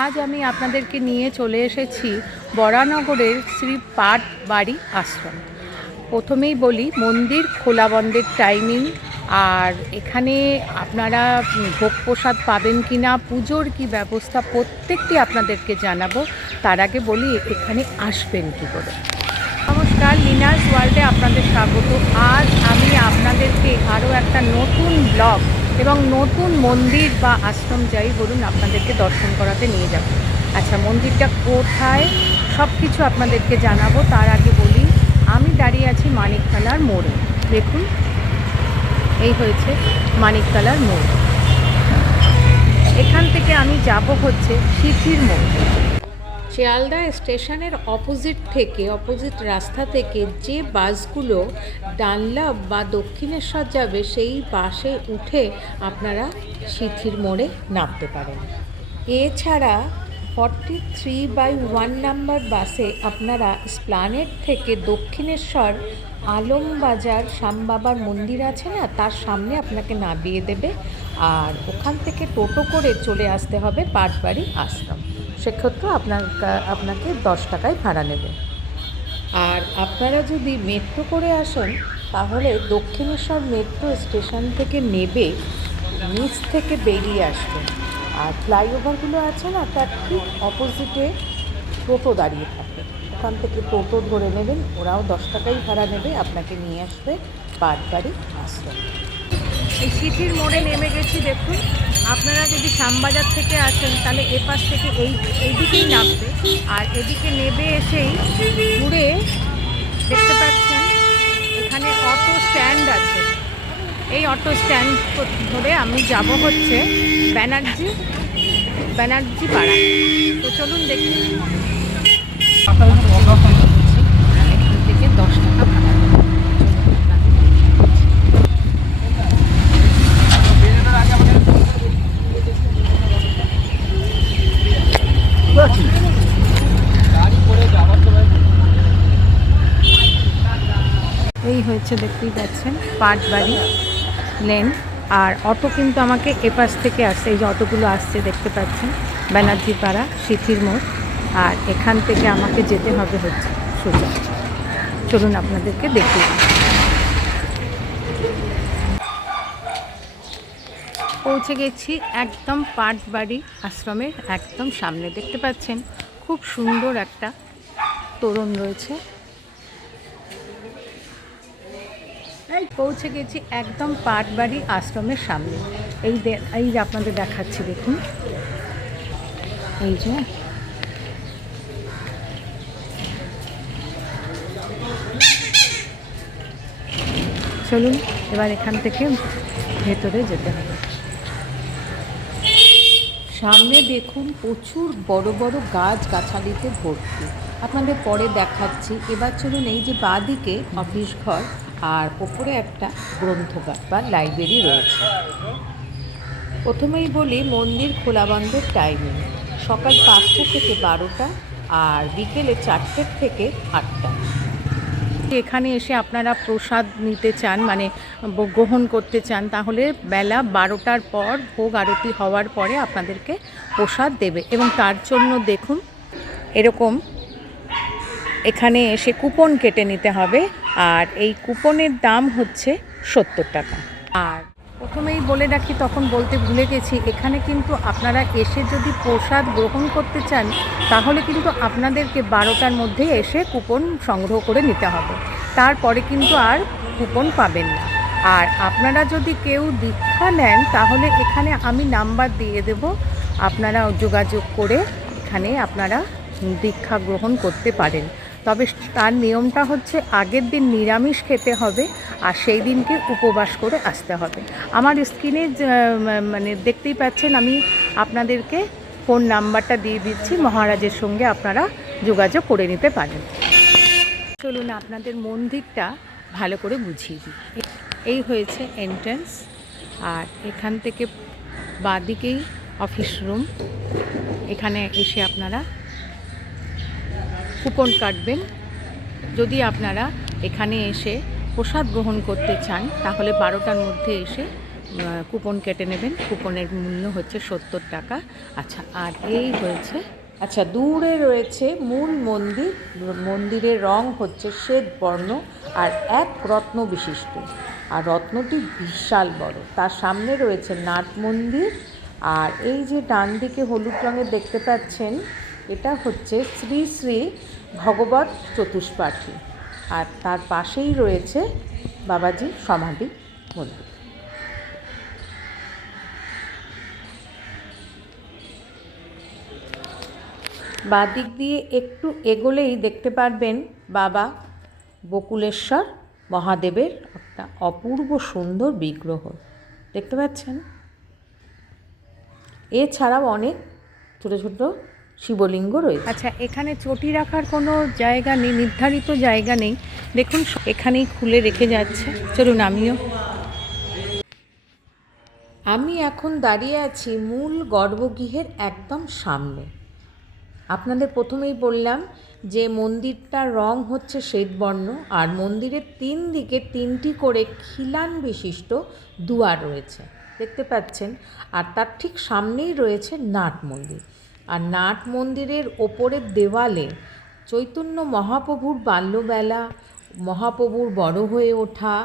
আজ আমি আপনাদেরকে নিয়ে চলে এসেছি বরানগরের শ্রী পাট বাড়ি আশ্রম। প্রথমেই বলি মন্দির খোলা বন্ধের টাইমিং, আর এখানে আপনারা ভোগ প্রসাদ পাবেন কি না, পুজোর কি ব্যবস্থা, প্রত্যেকটি আপনাদেরকে জানাবো। তার আগে বলি এখানে আসবেন কী করে। নমস্কার, লিনাস ওয়ার্ল্ডে আপনাদের স্বাগত। আজ আমি আপনাদেরকে আরও একটা নতুন ব্লগ এবং নতুন মন্দির বা আশ্রম যাই বলুন আপনাদেরকে দর্শন করাতে নিয়ে যাব। আচ্ছা, মন্দিরটা কোথায় সব কিছু আপনাদেরকে জানাবো। তার আগে বলি আমি দাঁড়িয়ে আছি মানিকতলার মোড়ে। দেখুন, এই হয়েছে মানিকতলার মোড়। এখান থেকে আমি যাব হচ্ছে সিথির মোড়। শিয়ালদা স্টেশনের অপোজিট রাস্তা থেকে যে বাসগুলো ডানলপ বা দক্ষিণেশ্বর যাবে সেই বাসে উঠে আপনারা সিথির মোড়ে নামতে পারেন। এছাড়া 43/1 নাম্বার বাসে আপনারা এসপ্ল্যানেড থেকে দক্ষিণেশ্বর আলমবাজার শ্যামবাবার মন্দির আছে না, তার সামনে আপনাকে নামিয়ে দেবে, আর ওখান থেকে টোটো করে চলে আসতে হবে পাটবাড়ি আশ্রম। সেক্ষেত্রে আপনাকে 10 টাকায় ভাড়া নেবে। আর আপনারা যদি মেট্রো করে আসেন তাহলে দক্ষিণেশ্বর মেট্রো স্টেশন থেকে নেবে নিচ থেকে বেরিয়ে আসবেন, আর ফ্লাইওভারগুলো আছে না তার ঠিক অপোজিটে টোটো দাঁড়িয়ে থাকে, ওখান থেকে টোটো ধরে নেবেন, ওরাও 10 টাকাই ভাড়া নেবে, আপনাকে নিয়ে আসবে পাটবাড়ি আশ্রম। এই সিথির মোড়ে নেমে গেছি। দেখুন, আপনারা যদি শ্যামবাজার থেকে আসেন তাহলে এপাশ থেকে এইদিকেই নামবে, আর এদিকে নেবে এসেই ঘুরে দেখতে পাচ্ছেন এখানে অটো স্ট্যান্ড আছে। এই অটো স্ট্যান্ড ধরে আমি যাব হচ্ছে ব্যানার্জি পাড়া। তো চলুন দেখি। এখান থেকে 10 টাকা ভাড়া। এই হয়েছে, দেখতেই পাচ্ছেন পাটবাড়ি লেন। আর অটো কিন্তু আমাকে এপাশ থেকে আসছে, এই যে অটোগুলো আসছে দেখতে পাচ্ছেন, ব্যানার্জি পাড়া সিথির মোড়, আর এখান থেকে আমাকে যেতে হবে হচ্ছে সোজা। চলুন আপনাদেরকে দেখিয়ে দিই। পৌঁছে গেছি একদম পাটবাড়ি আশ্রমের একদম সামনে। দেখতে পাচ্ছেন খুব সুন্দর একটা তোরণ রয়েছে। পৌঁছে গেছি একদম পাটবাড়ি আশ্রমের সামনে। এই যে আপনাদের দেখাচ্ছি, দেখুন এই যে চলুন এবার এখান থেকে ভেতরে যেতে হবে। সামনে দেখুন প্রচুর বড় বড় গাছগাছালিতে ভর্তি, আপনাদের পরে দেখাচ্ছি। এবার চলুন, এই যে বাঁদিকে অফিস ঘর আর ওপরে একটা গ্রন্থগার বা লাইব্রেরি রয়েছে। প্রথমেই বলি মন্দির খোলা বন্ধের টাইমিং সকাল 5টা থেকে 12টা আর বিকেলে 4টে থেকে 8টা। এখানে এসে আপনারা প্রসাদ নিতে চান, মানে গ্রহণ করতে চান, তাহলে বেলা 12টার পর ভোগ আরতি হওয়ার পরে আপনাদেরকে প্রসাদ দেবে, এবং তার জন্য দেখুন এরকম এখানে এসে কুপন কেটে নিতে হবে, আর এই কুপনের দাম হচ্ছে 70 টাকা। আর প্রথমেই বলে রাখি, তখন বলতে ভুলে গেছি, এখানে কিন্তু আপনারা এসে যদি প্রসাদ গ্রহণ করতে চান তাহলে কিন্তু আপনাদেরকে 12টার মধ্যে এসে কুপন সংগ্রহ করে নিতে হবে, তারপরে কিন্তু আর কুপন পাবেন না। আর আপনারা যদি কেউ দীক্ষা নেন তাহলে এখানে আমি নাম্বার দিয়ে দেব, আপনারা যোগাযোগ করে এখানে আপনারা দীক্ষা গ্রহণ করতে পারেন। তবে তার নিয়মটা হচ্ছে আগের দিন নিরামিষ খেতে হবে, আর সেই দিনকে উপবাস করে আসতে হবে। আমার স্ক্রিনে মানে দেখতেই পাচ্ছেন, আমি আপনাদেরকে ফোন নাম্বারটা দিয়ে দিচ্ছি, মহারাজের সঙ্গে আপনারা যোগাযোগ করে নিতে পারেন। চলুন আপনাদের মন্দিরটা ভালো করে বুঝিয়ে দিই। এই হয়েছে এন্ট্রান্স, আর এখান থেকে বাঁদিকেই অফিস রুম। এখানে এসে আপনারা কুপন কাটবেন। যদি আপনারা এখানে এসে প্রসাদ গ্রহণ করতে চান তাহলে 12টার মধ্যে এসে কুপন কেটে নেবেন। কুপনের মূল্য হচ্ছে 70 টাকা। আচ্ছা, আর এই হয়েছে, আচ্ছা দূরে রয়েছে মূল মন্দির। মন্দিরের রং হচ্ছে শ্বেত বর্ণ আর এক রত্ন বিশিষ্ট, আর রত্নটি বিশাল বড়। তার সামনে রয়েছে নাট মন্দির। আর এই যে ডান দিকে হলুদ রঙের দেখতে পাচ্ছেন, এটা হচ্ছে শ্রী শ্রী ভগবত চতুষ্পাঠী। আর তার পাশেই রয়েছে বাবাজি সমাধি মন্দির। বাঁ দিক দিয়ে একটু এগোলেই দেখতে পারবেন বাবা বকুলেশ্বর মহাদেবের একটা অপূর্ব সুন্দর বিগ্রহ দেখতে পাচ্ছেন। এছাড়াও অনেক ছোট ছোট শিবলিঙ্গ রয়েছে। আচ্ছা, এখানে চটি রাখার কোনো জায়গা নেই, নির্ধারিত জায়গা নেই। দেখুন এখানেই খুলে রেখে যাচ্ছে। চলুন আমি এখন দাঁড়িয়ে আছি মূল গর্ভগৃহের একদম সামনে। আপনাদের প্রথমেই বললাম যে মন্দিরটার রং হচ্ছে শ্বেতবর্ণ, আর মন্দিরের 3 দিকে 3টি করে খিলান বিশিষ্ট দুয়ার রয়েছে দেখতে পাচ্ছেন। আর তার ঠিক সামনেই রয়েছে নাট মন্দির। আর নাট মন্দিরের ওপরের দেওয়ালে চৈতন্য মহাপ্রভুর বাল্যবেলা, মহাপ্রভুর বড় হয়ে ওঠা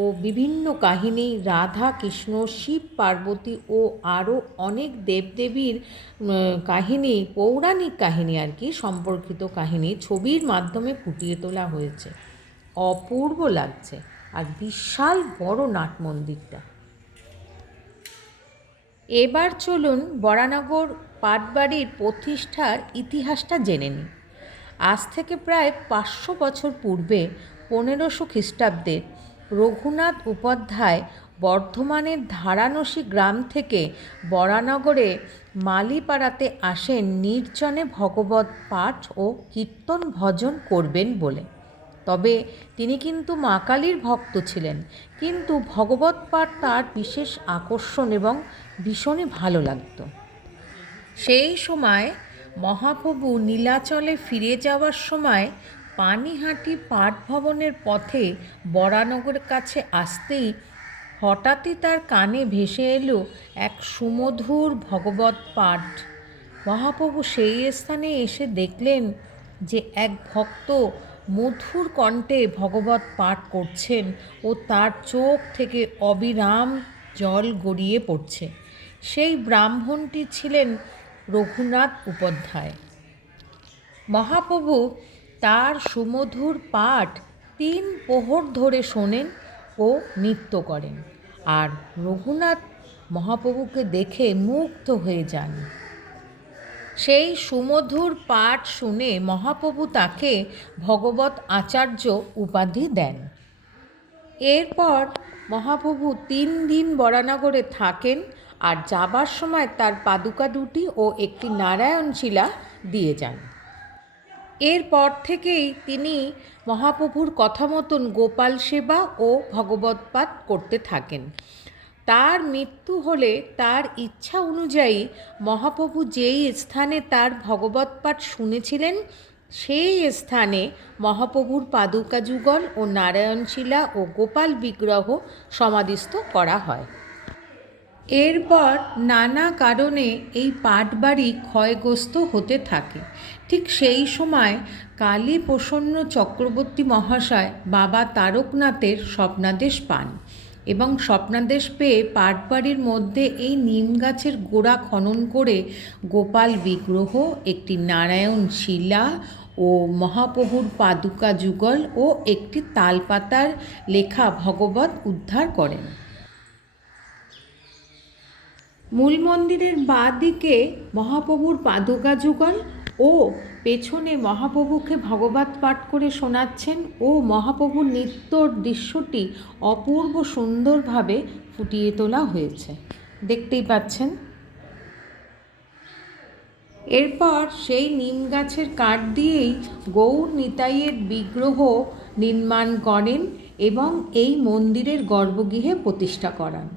ও বিভিন্ন কাহিনী, রাধা কৃষ্ণ, শিব পার্বতী ও আরও অনেক দেবদেবীর কাহিনী, পৌরাণিক কাহিনী আর কি, সম্পর্কিত কাহিনী ছবির মাধ্যমে ফুটিয়ে তোলা হয়েছে। অপূর্ব লাগছে। আর বিশাল বড় নাট মন্দিরটা। এবার চলুন বরানগর পাটবাড়ির প্রতিষ্ঠার ইতিহাসটা জেনে নিই। আজ থেকে প্রায় 500 বছর পূর্বে 1500 খ্রিস্টাব্দে রঘুনাথ উপাধ্যায় বর্ধমানের ধারানসী গ্রাম থেকে বরানগরে মালিপাড়াতে আসেন নির্জনে ভগবত পাঠ ও কীর্তন ভজন করবেন বলে। তবে তিনি কিন্তু মা কালীর ভক্ত ছিলেন, কিন্তু ভগবত পাঠ তার বিশেষ আকর্ষণ এবং ভীষণই ভালো লাগত। সেই সময় মহাপ্রভু নীলাচলে ফিরে যাওয়ার সময় পানিহাটি পাঠ ভবনের পথে বরানগরের কাছে আসতেই হঠাৎই তার কানে ভেসে এলো এক সুমধুর ভগবত পাঠ। মহাপ্রভু সেই স্থানে এসে দেখলেন যে এক ভক্ত মধুর কণ্ঠে ভগবত পাঠ করছেন ও তার চোখ থেকে অবিরাম জল গড়িয়ে পড়ছে। সেই ব্রাহ্মণটি ছিলেন রঘুনাথ উপাধ্যায়। মহাপ্রভু তার সুমধুর পাঠ 3 প্রহর ধরে শোনেন ও নৃত্য করেন, আর রঘুনাথ মহাপ্রভুকে দেখে মুগ্ধ হয়ে যান। সেই সুমধুর পাঠ শুনে মহাপ্রভু তাকে ভগবত আচার্য উপাধি দেন। এরপর মহাপ্রভু 3 দিন বরানগরে থাকেন, আর যাবার সময় তার পাদুকা দুটি ও একটি নারায়ণ শিলা দিয়ে যান। এরপর থেকেই তিনি মহাপ্রভুর কথা মতন গোপাল সেবা ও ভগবত পাঠ করতে থাকেন। তার মৃত্যু হলে তার ইচ্ছা অনুযায়ী মহাপ্রভু যেই স্থানে তার ভগবত পাঠ শুনেছিলেন সেই স্থানে মহাপ্রভুর পাদুকা যুগল ও নারায়ণশিলা ও গোপাল বিগ্রহ সমাধিস্থ করা হয়। এরপর নানা কারণে এই পাটবাড়ি ক্ষয়গ্রস্ত হতে থাকে। ঠিক সেই সময় কালী প্রসন্ন চক্রবর্তী মহাশয় বাবা তারকনাথের স্বপ্নাদেশ পান এবং স্বপ্নাদেশ পেয়ে পাটবাড়ির মধ্যে এই নিম গাছের গোড়া খনন করে গোপাল বিগ্রহ, একটি নারায়ণ শিলা ও মহাপ্রভুর পাদুকা যুগল ও একটি তালপাতার লেখা ভগবত উদ্ধার করেন। মূল মন্দিরের বাঁ দিকে মহাপ্রভুর পাদুকা যুগল ও পেছনে মহাপ্রভুকে ভগবত পাঠ করে শোনাচ্ছেন ও মহাপ্রভুর নৃত্যর দৃশ্যটি অপূর্ব সুন্দরভাবে ফুটিয়ে তোলা হয়েছে, দেখতেই পাচ্ছেন। এরপর সেই নিম গাছের কাঠ দিয়েই গৌর নিতাইয়ের বিগ্রহ নির্মাণ করেন এবং এই মন্দিরের গর্ভগৃহে প্রতিষ্ঠা করান।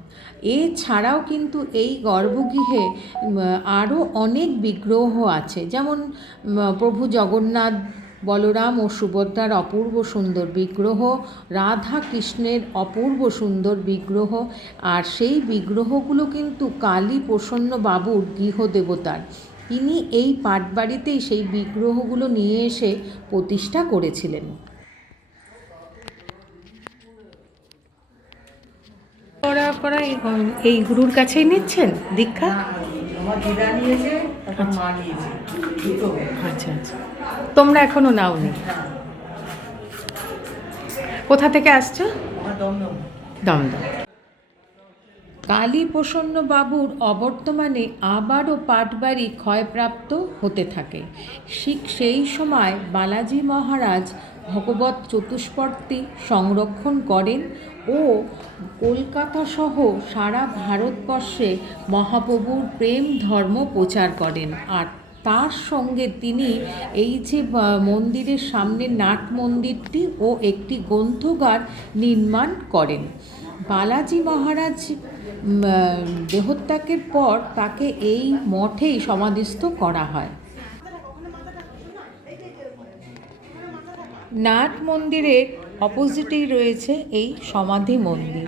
এছাড়াও কিন্তু এই গর্ভগৃহে আরও অনেক বিগ্রহ আছে, যেমন প্রভু জগন্নাথ, বলরাম ও সুভদ্রার অপূর্ব সুন্দর বিগ্রহ, রাধা কৃষ্ণের অপূর্ব সুন্দর বিগ্রহ। আর সেই বিগ্রহগুলো কিন্তু কালী প্রসন্ন বাবুর গৃহদেবতার। তিনি এই পাটবাড়িতেই সেই বিগ্রহগুলো নিয়ে এসে প্রতিষ্ঠা করেছিলেন। করা এই গুরুর কাছেই নিচ্ছেন দীক্ষা? আমার দিদা নিয়েছে, তারপর মা নিয়েছে, দুটো। আচ্ছা আচ্ছা, তোমরা এখনো নাওনি? কোথা থেকে আসছো? আমার দমদম। দমদম। কালী প্রসন্ন বাবুর অবর্তমানে আবারও পাটবাড়ি ক্ষয়প্রাপ্ত হতে থাকে। ঠিক সেই সময় বালাজি মহারাজ ভগবত চতুষ্পদটি সংরক্ষণ করেন ও কলকাতা সহ সারা ভারতবর্ষে মহাপ্রভুর প্রেম ধর্ম প্রচার করেন। আর তার সঙ্গে তিনি এই যে মন্দিরের সামনে নাট মন্দিরটি ও একটি গ্রন্থাগার নির্মাণ করেন। বালাজি মহারাজ দেহত্যাগের পর তাকে এই মঠেই সমাধিস্থ করা হয়। নাট মন্দিরের অপোজিটেই রয়েছে এই সমাধি মন্দির।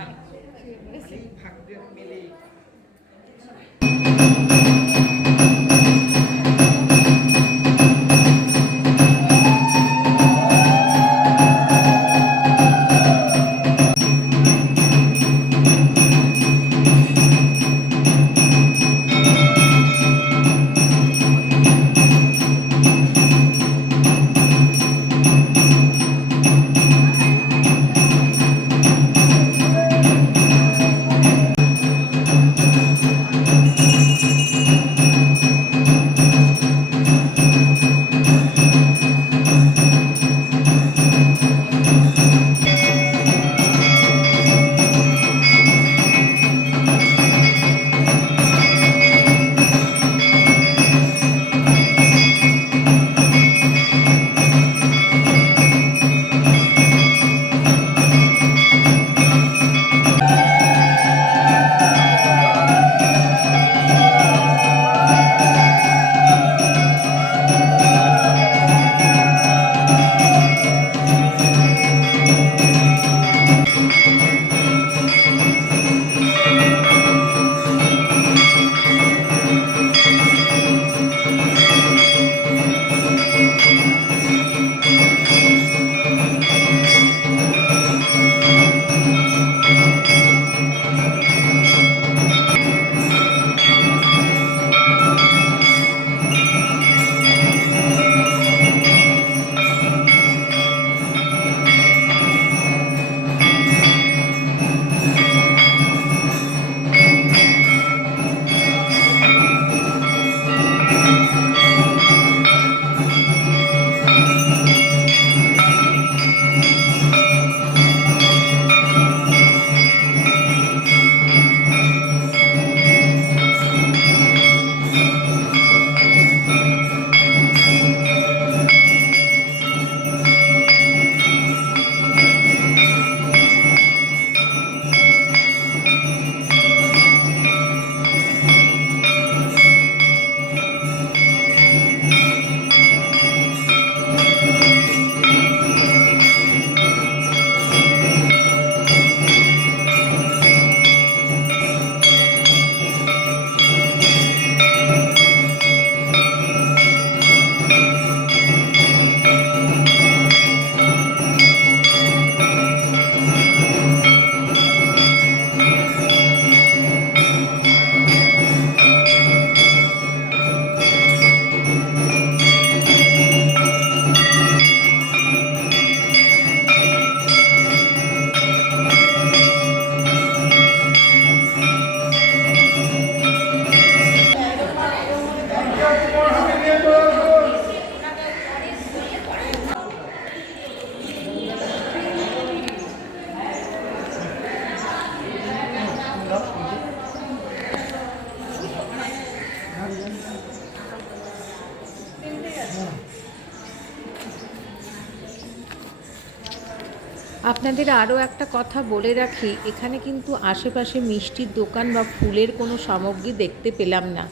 আপনাদের আরও একটা কথা বলে রাখি, এখানে কিন্তু আশেপাশে মিষ্টির দোকান বা ফুলের কোনো সামগ্রী দেখতে পেলাম না।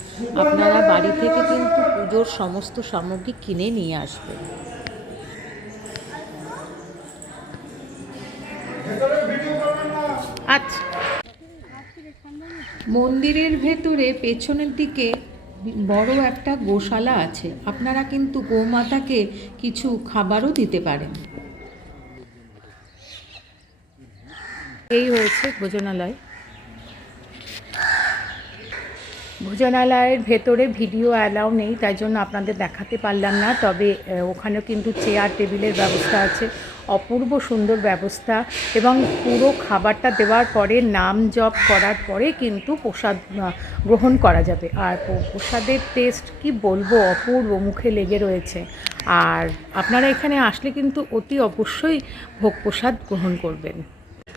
আপনারা বাড়ি থেকে কিন্তু পুজোর সমস্ত সামগ্রী কিনে নিয়ে আসবেন। মন্দিরের ভেতরে পেছনের দিকে বড় একটা গোশালা আছে। আপনারা কিন্তু গোমাতাকে কিছু খাবারও দিতে পারেন। এই হয়েছে ভোজনালয়। ভোজনালয়ের ভেতরে ভিডিও অ্যালাউ নেই, তাই জন্য আপনাদের দেখাতে পারলাম না। তবে ওখানেও কিন্তু চেয়ার টেবিলের ব্যবস্থা আছে, অপূর্ব সুন্দর ব্যবস্থা। এবং পুরো খাবারটা দেওয়ার পরে নাম জপ করার পরে কিন্তু প্রসাদ গ্রহণ করা যাবে। আর প্রসাদের টেস্ট কি বলবো, অপূর্ব, মুখে লেগে রয়েছে। আর আপনারা এখানে আসলে কিন্তু অতি অবশ্যই ভোগ প্রসাদ গ্রহণ করবেন।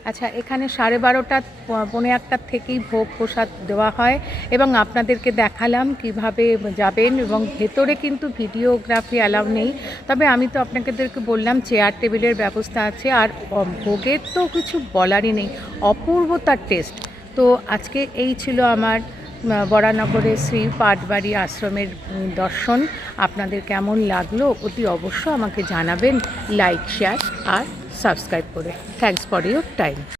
আচ্ছা, এখানে 12:30 পৌনে 1টার থেকেই ভোগ প্রসাদ দেওয়া হয় এবং আপনাদেরকে দেখালাম কিভাবে যাবেন। এবং ভেতরে কিন্তু ভিডিওগ্রাফি অ্যালাউ নেই, তবে আমি তো আপনাদেরকে বললাম চেয়ার টেবিলের ব্যবস্থা আছে। আর ভোগের তো কিছু বলারই নেই, অপূর্ব তার টেস্ট। তো আজকে এই ছিল আমার বরানগরের শ্রী পাটবাড়ি আশ্রমের দর্শন। আপনাদের কেমন লাগলো অতি অবশ্য আমাকে জানাবেন, লাইক, শেয়ার আর সাবস্ক্রাইব করে। Thanks for your time.